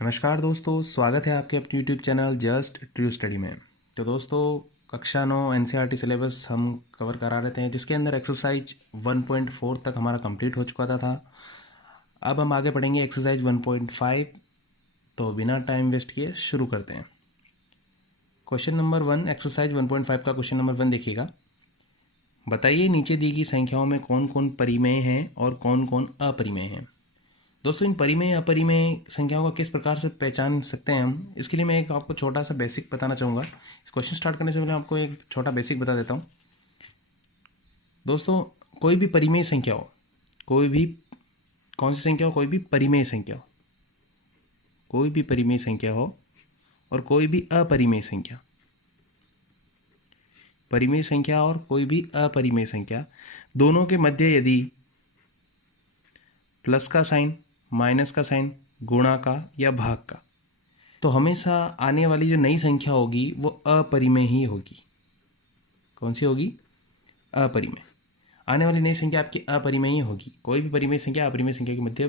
नमस्कार दोस्तों, स्वागत है आपके अपने YouTube channel just true study में। तो दोस्तों, कक्षा 9 एनसीईआरटी सिलेबस हम कवर करा रहे थे, जिसके अंदर एक्सरसाइज 1.4 तक हमारा कंप्लीट हो चुका था। अब हम आगे पढ़ेंगे एक्सरसाइज 1.5। तो बिना टाइम वेस्ट किए शुरू करते हैं। क्वेश्चन नंबर 1, एक्सरसाइज 1.5 का क्वेश्चन नंबर 1 देखिएगा। बताइए नीचे दी गई संख्याओं में कौन कौन परिमेय हैं और कौन कौन अपरिमेय हैं। दोस्तों, इन परिमेय अपरिमेय संख्याओं को किस प्रकार से पहचान सकते हैं हम, इसके लिए मैं एक आपको छोटा सा बेसिक बताना चाहूँगा। इस क्वेश्चन स्टार्ट करने से पहले आपको एक छोटा बेसिक बता देता हूँ। दोस्तों, कोई भी परिमेय संख्या हो, कोई भी कौन सी संख्या हो, कोई भी परिमेय संख्या हो, कोई भी परिमेय संख्या हो और कोई भी अपरिमेय संख्या, परिमेय संख्या और कोई भी अपरिमेय संख्या, दोनों के मध्य यदि प्लस का साइन, माइनस का साइन, गुणा का या भाग का, तो हमेशा आने वाली जो नई संख्या होगी वो अपरिमेय ही होगी। कौन सी होगी? अपरिमेय। आने वाली नई संख्या आपकी अपरिमेय ही होगी। कोई भी परिमेय संख्या अपरिमेय संख्या के मध्य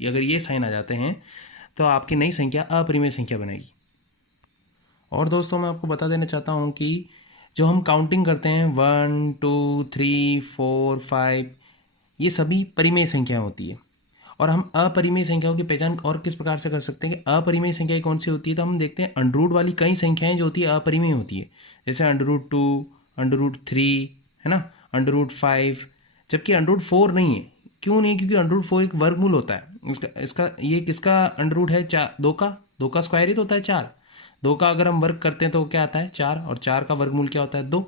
अगर ये साइन आ जाते हैं तो आपकी नई संख्या अपरिमेय संख्या बनेगी। और दोस्तों, मैं आपको बता देना चाहता हूँ कि जो हम काउंटिंग करते हैं 1 2 3 4 5, ये सभी परिमेय संख्या होती है। और हम अपरिमेय संख्याओं की पहचान और किस प्रकार से कर सकते हैं कि अपरिमेय संख्याएं कौन सी होती है। तो हम देखते हैं अंडर रूट वाली कई संख्याएं जो होती है अपरिमेय होती है, जैसे √2, √3, है ना, √5। जबकि √4 नहीं है। क्यों नहीं? क्योंकि √4 एक वर्गमूल होता है। इसका इसका ये किसका अंडर रूट है? 4, 2 का स्क्वायर ही तो होता है 4। 2 का अगर हम वर्ग करते हैं तो क्या आता है? 4। और 4 का वर्गमूल क्या होता है? 2।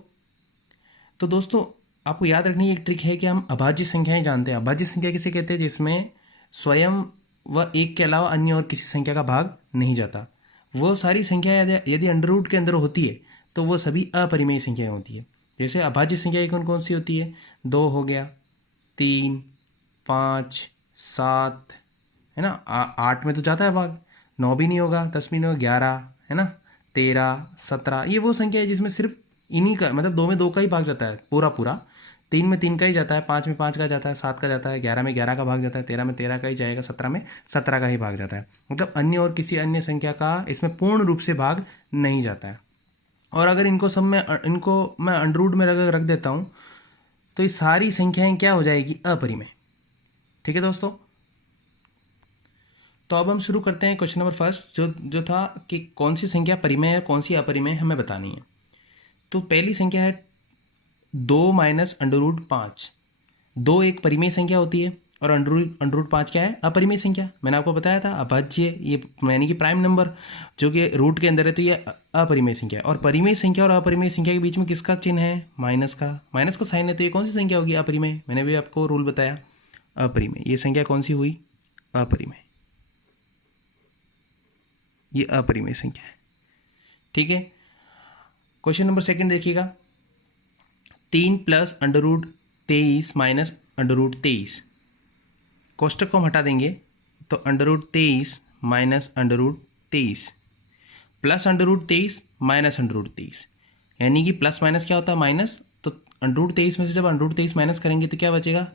तो दोस्तों, आपको याद रखनी एक ट्रिक है कि हम अभाज्य संख्याएं जानते हैं। अभाज्य संख्या किसे कहते हैं? जिसमें स्वयं व एक के अलावा अन्य और किसी संख्या का भाग नहीं जाता। वो सारी संख्या यदि अंडर रूट के अंदर होती है तो वो सभी अपरिमेय संख्याएं होती है। जैसे अभाज्य संख्याएं कौन कौन सी होती है? 2 हो गया, 3, 5, 7, है ना। 8 में तो जाता है भाग, 9 भी नहीं होगा, 10 भी नहीं होगा, 11, है ना, 13, 17। ये वो संख्या है जिसमें सिर्फ इन्हीं का मतलब 2 में 2 का ही भाग जाता है पूरा पूरा। 3 में 3 का ही जाता है, 5 में 5 का जाता है, 7 का जाता है, 11 में 11 का भाग जाता है, 13 में 13 का ही जाएगा, 17 में 17 का ही भाग जाता है। मतलब अन्य और किसी अन्य संख्या का इसमें पूर्ण रूप से भाग नहीं जाता है। और अगर इनको मैं अंडर रूट में रख देता हूँ तो ये सारी संख्याएं क्या हो जाएगी? अपरिमेय। ठीक है दोस्तों। तो अब हम शुरू करते हैं क्वेश्चन नंबर फर्स्ट, जो था कि कौन सी संख्या परिमेय है, कौन सी अपरिमेय हमें बतानी है। तो पहली संख्या है 2 माइनस √5। 2 एक परिमेय संख्या होती है और √5 क्या है? अपरिमेय संख्या। मैंने आपको बताया था अभाज्य, ये यानी कि प्राइम नंबर जो कि रूट के अंदर है, तो ये अपरिमेय संख्या है। और परिमेय संख्या और अपरिमेय संख्या के बीच में किसका चिन्ह है? माइनस का। माइनस का साइन है, तो ये कौन सी संख्या होगी? अपरिमेय। मैंने भी आपको रूल बताया, अपरिमेय। ये संख्या कौन सी हुई? अपरिमेय। ये अपरिमेय संख्या है। ठीक है। क्वेश्चन नंबर सेकंड देखिएगा। 3 प्लस √23 माइनस √23। कोष्टक को हम हटा देंगे तो √23 माइनस √23 प्लस √23 माइनस √23, यानी कि प्लस माइनस क्या होता है? माइनस। तो √23 में से जब √23 माइनस करेंगे तो क्या बचेगा?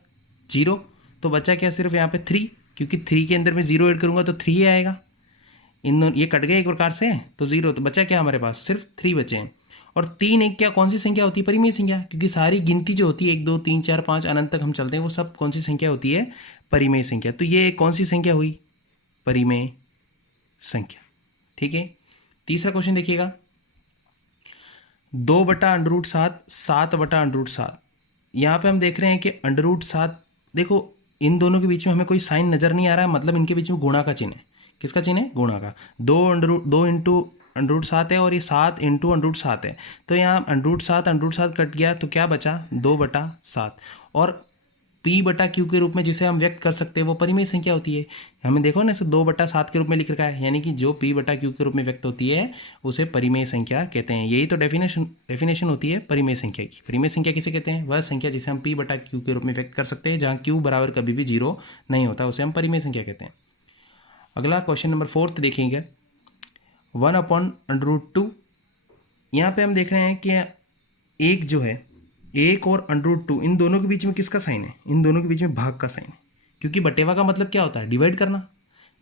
0। तो बचा क्या? सिर्फ यहाँ पे 3, क्योंकि 3 के अंदर मैं 0 ऐड करूँगा तो 3 ही आएगा। इन दोनों ये कट गए एक प्रकार से, तो 0। तो बचा क्या हमारे पास? सिर्फ 3 बचे हैं। और 3 एक क्या कौन सी संख्या होती है? परिमेय संख्या। क्योंकि सारी गिनती जो होती है 1 2 3 4 5 अनंत तक हम चलते हैं, वो सब कौन सी संख्या होती है? परिमेय संख्या। तो ये कौन सी संख्या हुई? परिमेय संख्या। ठीक है। तीसरा क्वेश्चन देखिएगा। 2/√7, 7/√7। यहाँ पे हम देख रहे हैं कि √7, देखो इन दोनों के बीच में हमें कोई साइन नज़र नहीं आ रहा है, मतलब इनके बीच में गुणा का चिन्ह है। किसका चिन्ह है? गुणा का। 2 इंटू √7 है और ये 7 इंटू √7 है। तो यहाँ √7 कट गया तो क्या बचा? 2/7। और P/Q के रूप में जिसे हम व्यक्त कर सकते हैं वो परिमेय संख्या होती है। हमें देखो ना, इसे 2/7 के रूप में लिख रखा है, यानी कि जो P/Q के रूप में व्यक्त होती है उसे परिमेय संख्या कहते हैं। यही तो डेफिनेशन होती है परिमेय संख्या की। परिमेय संख्या किसे कहते हैं? वह संख्या जिसे हम P/Q के रूप में व्यक्त कर सकते हैं, जहाँ Q बराबर कभी भी 0 नहीं होता, उसे हम परिमेय संख्या कहते हैं। अगला क्वेश्चन नंबर 4 देखेंगे। 1/√2। यहाँ पे हम देख रहे हैं कि एक जो है, 1 और √2, इन दोनों के बीच में किसका साइन है? इन दोनों के बीच में भाग का साइन है। क्योंकि बटेवा का मतलब क्या होता है? डिवाइड करना।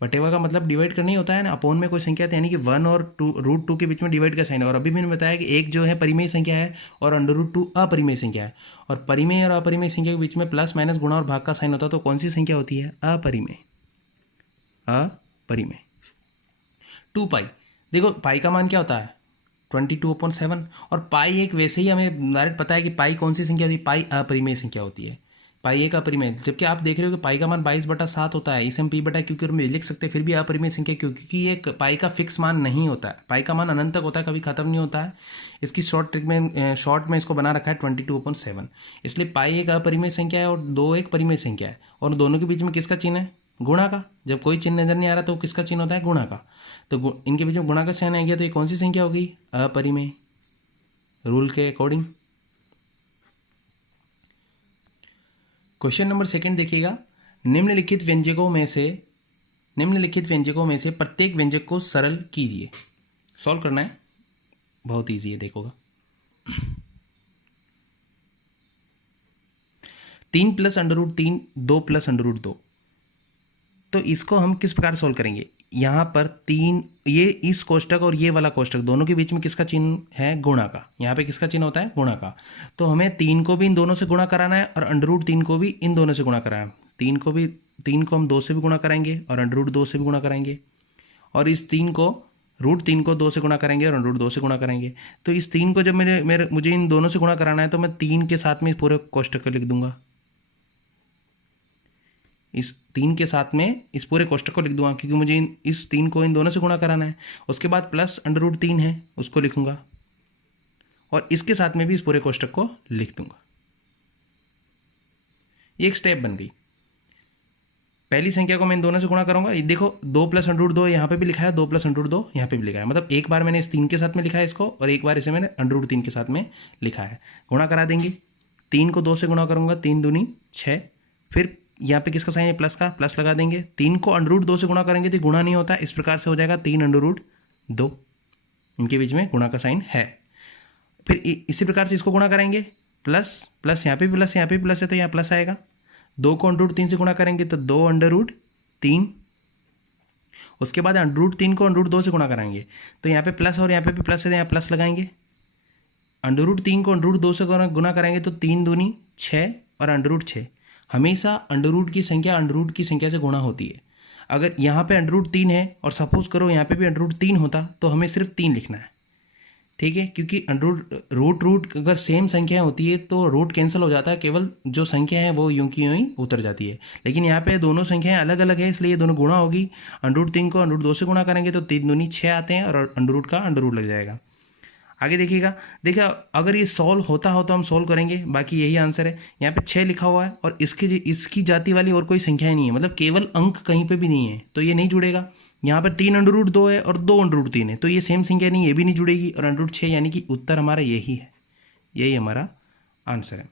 बटेवा का मतलब डिवाइड करना ही होता है ना, अपोन में कोई संख्या, तो यानी कि 1 और 2√2 के बीच में डिवाइड का साइन है। और अभी मैंने बताया कि एक जो है परिमेय संख्या है और √2 अपरिमेय संख्या है, और परिमेय और अपरिमेय संख्या के बीच में प्लस माइनस गुणा और भाग का साइन होता है, तो कौन सी संख्या होती है? अपरिमेय। अपरिमेय। 2 पाई, देखो पाई का मान क्या होता है? 22/7। और पाई एक वैसे ही हमें डायरेक्ट पता है कि पाई कौन सी संख्या होती है? पाई अपरिमेय संख्या होती है। पाई एक अपरिमेय, जबकि आप देख रहे हो कि पाई का मान 22/7 होता है, इसे हम पी बटा क्योंकि हम लिख सकते हैं, फिर भी अपरिमेय संख्या क्यों? क्योंकि ये पाई का फिक्स मान नहीं होता है, पाई का मान अनंत तक होता है, कभी खत्म नहीं होता है। इसकी शॉर्ट ट्रिक में, शॉर्ट में इसको बना रखा है 22/7, इसलिए पाई एक अपरिमेय संख्या है और 2 एक परिमेय संख्या है, और दोनों के बीच में किसका चिन्ह है? गुणा का। जब कोई चिन्ह नजर नहीं आ रहा तो किसका चिन्ह होता है? गुणा का। तो इनके बीच में गुणा का चिन्ह आ गया, तो ये कौन सी संख्या होगी? अपरिमेय, रूल के अकॉर्डिंग। क्वेश्चन नंबर 2 देखिएगा। निम्नलिखित व्यंजकों में से प्रत्येक व्यंजक को सरल कीजिए। सॉल्व करना है, बहुत इजी है, देखोगा। 3 + √3, 2 + √2। तो इसको हम किस प्रकार सॉल्व करेंगे? यहाँ पर 3, ये इस कोष्टक और ये वाला कोष्टक दोनों के बीच में किसका चिन्ह है? गुणा का। यहाँ पे किसका चिन्ह होता है? गुणा का। तो हमें 3 को भी इन दोनों से गुणा कराना है और √3 को भी इन दोनों से गुणा कराना है। 3 को हम 2 से भी गुणा कराएंगे और √2 से भी गुणा कराएंगे, और इस 3 को √3 को 2 से गुणा करेंगे और √2 से गुणा करेंगे। तो इस 3 को जब मुझे इन दोनों से गुणा कराना है, तो मैं 3 के साथ में पूरे कोष्टक को लिख दूंगा। इस 3 के साथ में इस पूरे कोष्टक को लिख दूंगा, क्योंकि मुझे इस 3 को इन दोनों से गुणा कराना है। उसके बाद प्लस √3 है, उसको लिखूंगा, और इसके साथ में भी इस पूरे कोष्टक को लिख दूंगा। ये एक स्टेप बन गई। पहली संख्या को मैं इन दोनों से गुणा करूंगा। ये देखो 2 + √2 यहाँ पे भी लिखा है, 2 + √2 यहाँ पे भी लिखा है, मतलब एक बार मैंने इस 3 के साथ में लिखा है इसको, और एक बार इसे मैंने √3 के साथ में लिखा है। गुणा करा देंगे, 3 को 2 से गुणा करूंगा, 3 दूनी 6। फिर यहाँ पे किसका साइन है? प्लस का, प्लस लगा देंगे। 3 को √2 से गुणा करेंगे तो गुणा नहीं होता, इस प्रकार से हो जाएगा 3 √2। इनके बीच में गुणा का साइन है। फिर इसी प्रकार से इसको गुणा करेंगे, प्लस प्लस, यहाँ पे भी प्लस, यहाँ पे भी प्लस है, तो यहाँ प्लस आएगा। 2 को √3 से गुणा करेंगे तो 2 √3। उसके बाद √3 को √2 से गुणा कराएंगे, तो यहाँ पे प्लस और यहाँ पे भी प्लस है, तो यहाँ प्लस लगाएंगे। √3 को √2 से गुणा करेंगे तो 3 दूनी 6 और √6। हमेशा अंडर की संख्या से गुणा होती है। अगर यहाँ पे √3 है और सपोज करो यहाँ पे भी √3 होता, तो हमें सिर्फ 3 लिखना है, ठीक है, क्योंकि रूट अगर सेम संख्या होती है तो रूट कैंसिल हो जाता है, केवल जो संख्या है वो यूं की यूं ही उतर जाती है। लेकिन यहाँ पे दोनों संख्याएं अलग अलग है, इसलिए ये दोनों गुणा होगी। √3 को √2 से गुणा करेंगे तो 3 दूनी 6 आते हैं, और अंडर का अंडर लग जाएगा। आगे देखिएगा, देखिए अगर ये सॉल्व होता हो तो हम सॉल्व करेंगे, बाकी यही आंसर है। यहाँ पे 6 लिखा हुआ है और इसकी जाति वाली और कोई संख्या नहीं है, मतलब केवल अंक कहीं पे भी नहीं है, तो ये नहीं जुड़ेगा। यहाँ पर 3 √2 है और 2 √3 है, तो ये सेम संख्या नहीं, ये भी नहीं जुड़ेगी, और √6, यानी कि उत्तर हमारा यही है, यही हमारा आंसर है।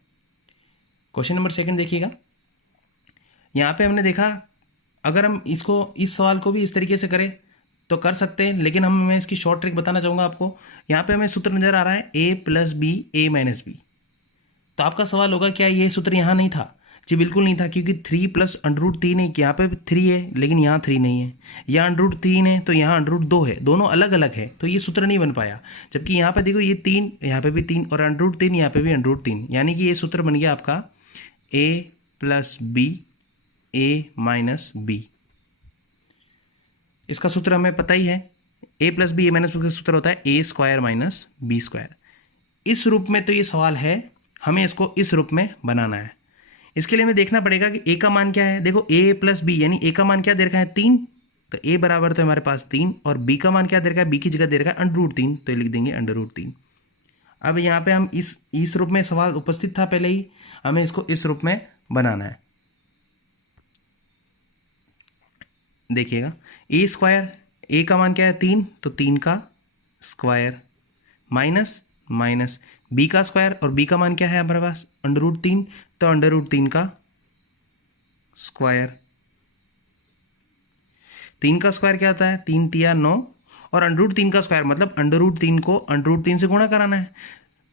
क्वेश्चन नंबर 2 देखिएगा। यहाँ पे हमने देखा, अगर हम इस सवाल को भी इस तरीके से करें तो कर सकते हैं, लेकिन मैं इसकी शॉर्ट ट्रिक बताना चाहूँगा आपको। यहाँ पे हमें सूत्र नजर आ रहा है a + b a - b। तो आपका सवाल होगा क्या ये सूत्र यहाँ नहीं था? जी बिल्कुल नहीं था, क्योंकि 3 + √3 है, यहाँ पे 3 है लेकिन यहाँ 3 नहीं है, यहाँ √3 है तो यहाँ √2 है, दोनों अलग अलग है, तो ये सूत्र नहीं बन पाया। जबकि यहाँ पे देखो ये 3, यहाँ पे भी 3, और √3 यहाँ पे भी √3, यानी कि ये सूत्र बन गया आपका a + b a - b। इसका सूत्र हमें पता ही है, a + b a - b का सूत्र होता है a² - b²। इस रूप में तो ये सवाल है, हमें इसको इस रूप में बनाना है। इसके लिए हमें देखना पड़ेगा कि a का मान क्या है। देखो a + b, यानी a का मान क्या दे रखा है? 3, तो a बराबर तो हमारे पास 3, और b का मान क्या दे रखा है? b की जगह दे रखा है √3, तो लिख देंगे √3। अब यहाँ पे हम इस रूप में सवाल उपस्थित था पहले ही, हमें इसको इस रूप में बनाना है। देखिएगा a का मान क्या है? 3, तो 3 का स्क्वायर माइनस b का स्क्वायर, और b का मान क्या है हमारे पास? √3, तो √3 का स्क्वायर। 3 का स्क्वायर क्या होता है? 3 × 9, और √3 का स्क्वायर मतलब √3 को √3 से गुणा कराना है,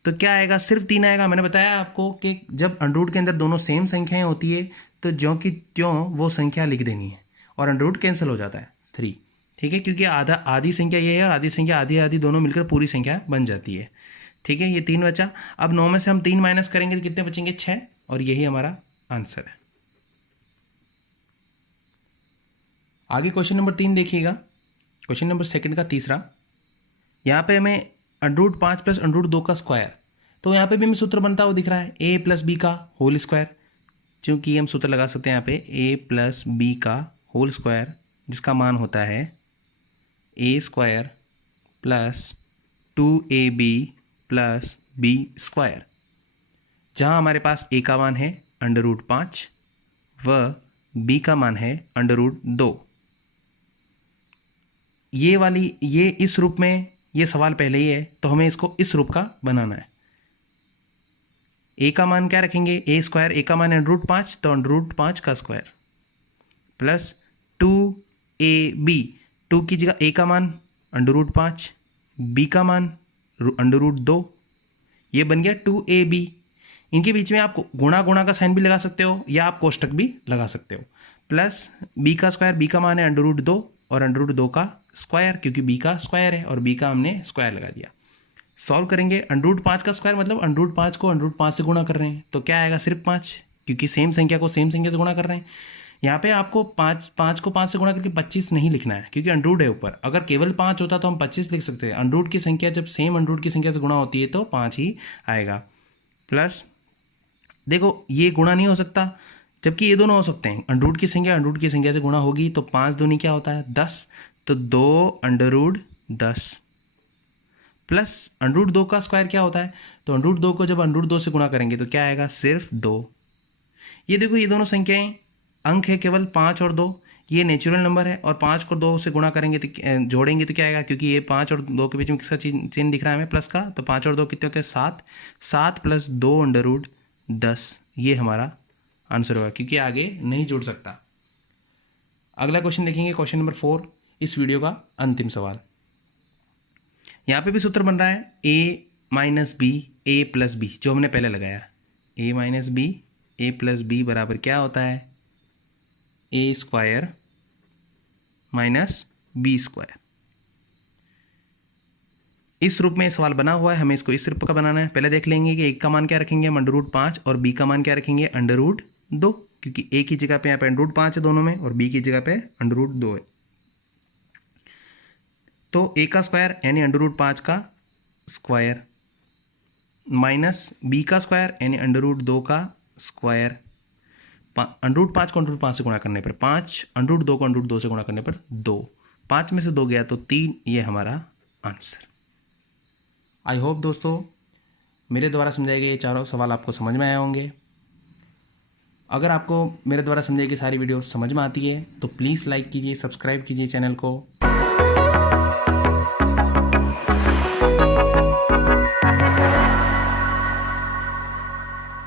तो क्या आएगा? सिर्फ 3 आएगा। मैंने बताया आपको कि जब √रूट के अंदर दोनों सेम संख्याएं होती है तो ज्यों की त्यों वो संख्या लिख देनी है, और अंडर रूट कैंसिल हो जाता है 3, ठीक है, क्योंकि आधा आधी संख्या ये है और आधी संख्या आधी आधी दोनों मिलकर पूरी संख्या बन जाती है, ठीक है। ये 3 बचा। अब 9 में से हम 3 माइनस करेंगे तो कितने बचेंगे? 6, और यही हमारा आंसर है। आगे क्वेश्चन नंबर 3 देखिएगा, क्वेश्चन नंबर सेकंड का तीसरा। यहाँ पे हमें under root 5 plus under root 2 का स्क्वायर, तो यहाँ पे भी हमें सूत्र बनता हुआ दिख रहा है a प्लस बी का होल स्क्वायर, क्योंकि हम सूत्र लगा सकते हैं यहाँ पे a प्लस बी का होल स्क्वायर, जिसका मान होता है a square plus 2ab plus b square, जहाँ हमारे पास a का मान है अंडर रूट 5 व b का मान है अंडर रूट 2। ये इस रूप में, ये सवाल पहले ही है तो हमें इसको इस रूप का बनाना है। a का मान क्या रखेंगे? a स्क्वायर, a का मान अंडर रूट 5 तो अंडर रूट 5 का स्क्वायर प्लस 2ab, 2 की जगह a का मान अंडर रूट 5, b का मान अंडर रूट 2, ये बन गया 2ab। इनके बीच में आप गुणा गुणा का साइन भी लगा सकते हो या आप कोष्टक भी लगा सकते हो। प्लस b का स्क्वायर, b का मान है अंडर रूट 2 और अंडर रूट 2 का स्क्वायर, क्योंकि b का स्क्वायर है और b का हमने स्क्वायर लगा दिया। सॉल्व करेंगे, अंडर रूट 5 का स्क्वायर मतलब अंडर रूट 5 को अंडर रूट 5 से गुणा कर रहे हैं, तो क्या आएगा? सिर्फ 5, क्योंकि सेम संख्या को सेम संख्या से गुणा कर रहे हैं। यहाँ पे आपको 5 को 5 से गुणा करके 25 नहीं लिखना है, क्योंकि अंडर रूट है ऊपर। अगर केवल 5 होता तो हम 25 लिख सकते हैं। अंडर रूट की संख्या जब सेम अंडर रूट की संख्या से गुणा होती है तो 5 ही आएगा। प्लस देखो ये गुणा नहीं हो सकता, जबकि ये दोनों हो सकते हैं। अंडर रूट की संख्या अंडर रूट की संख्या से गुणा होगी तो 5 दूनी क्या होता है? 10, तो 2 under root 10 plus under root 2 का स्क्वायर क्या होता है? तो अंडर रूट 2 को जब अंडर रूट 2 से गुणा करेंगे तो क्या आएगा? सिर्फ 2। ये देखो ये दोनों संख्याएं अंक है केवल 5 और 2, ये नेचुरल नंबर है और 5 को 2 से गुणा करेंगे तो जोड़ेंगे तो क्या आएगा? क्योंकि ये 5 और 2 के बीच में किसका चिन्ह दिख रहा है हमें? प्लस का, तो 5 और 2 कितने होते हैं? 7, 7 प्लस 2 अंडर रूट 10, ये हमारा आंसर होगा, क्योंकि आगे नहीं जुड़ सकता। अगला क्वेश्चन देखेंगे, क्वेश्चन नंबर 4, इस वीडियो का अंतिम सवाल। यहाँ पे भी सूत्र बन रहा है a minus b a plus b, जो हमने पहले लगाया। a minus b a plus b बराबर क्या होता है? a square minus b square. इस रूप में सवाल बना हुआ है, हमें इसको इस रूप का बनाना है। पहले देख लेंगे कि a का मान क्या रखेंगे? हम अंडर रूट 5 और b का मान क्या रखेंगे? अंडर रूट 2, क्योंकि a की जगह पे यहाँ पे अंडर रूट 5 है दोनों में और b की जगह पे अंडर रूट 2 है। तो a का स्क्वायर यानी अंडर रूट 5 का स्क्वायर माइनस b का स्क्वायर यानी अंडर रूट 2 का स्क्वायर। अंडर रूट 5 को अंडर रूट 5 से गुणा करने पर 5, अंडर रूट 2 को अंडर रूट 2 से गुणा करने पर 2, 5 में से 2 गया तो 3, ये हमारा आंसर। आई होप दोस्तों मेरे द्वारा समझाए गए ये चारों सवाल आपको समझ में आए होंगे। अगर आपको मेरे द्वारा समझाई गई सारी वीडियो समझ में आती है तो प्लीज़ लाइक कीजिए, सब्सक्राइब कीजिए चैनल को